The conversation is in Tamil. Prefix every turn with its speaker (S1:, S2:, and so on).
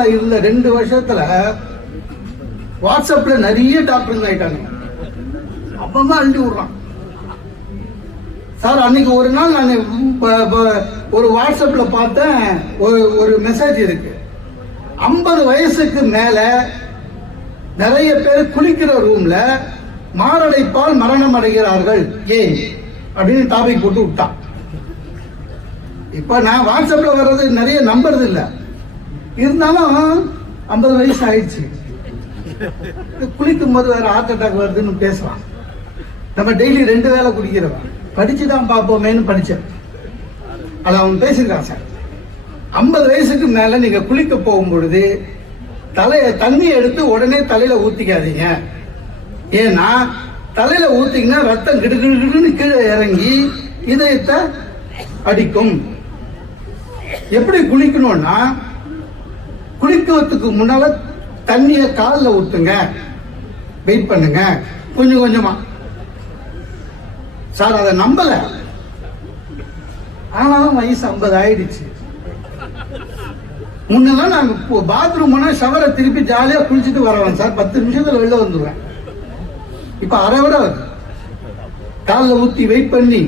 S1: கொரோனால இருந்த ரெண்டு வருஷத்துல வாட்ஸ்அப்ல நிறைய டாக்டருங்க ஆயிட்டாங்க. அப்பமா அள்ளி விடுறான். சார் அன்னைக்கு ஒரு நாள் நான் ஒரு வாட்ஸ்அப்ல பார்த்தேன் ஒரு ஒரு மெசேஜ் இருக்கு. ஐம்பது வயசுக்கு மேல நிறைய பேர் குளிக்கிற ரூம்ல மாரடைப்பால் மரணம் அடைகிறார்கள். ஏன்? அப்படின்னு டாபிக் போட்டு விட்டான். இப்ப நான் வாட்ஸ்அப்ல வர்றது நிறைய நம்புறது இல்ல. இருந்தாலும் ஐம்பது வயசு ஆயிடுச்சு. குளிக்கும் போது வேற ஹார்ட் அட்டாக் வருதுன்னு பேசுவான். நம்ம டெய்லி ரெண்டு வேளை குடிக்கிறவன். படிச்சு தான் பார்ப்போமேன்னு படிச்சேன். அது அவன் பேசியிருக்கான் சார். ஐம்பது வயசுக்கு மேல நீங்க குளிக்க போகும் பொழுது தலைய தண்ணி எடுத்து உடனே தலையில ஊத்திக்காதீங்க. ஏன்னா தலையில ஊத்திங்கன்னா ரத்தம் கிடுகிடுன்னு கீழே இறங்கி இதயத்தை அடிக்கும். எப்படி குளிக்கணும்னா குளிக்கிறதுக்கு முன்னால தண்ணிய காலில் ஊத்துங்க. வெயிட் பண்ணுங்க. கொஞ்சம் கொஞ்சமா. சார் அதை நம்பல. ஆனாலும் வயசு ஐம்பது ஆயிடுச்சு. முன்னெல்லாம் நான் பாத்ரூம் போனா ஷவரை திருப்பி ஜாலியா குளிச்சுட்டு வரவேன் சார். பத்து நிமிஷத்துல வெளில வந்துடுவேன் இப்ப அரை விட வருது காலில் ஊத்தி வெயிட் பண்ணி.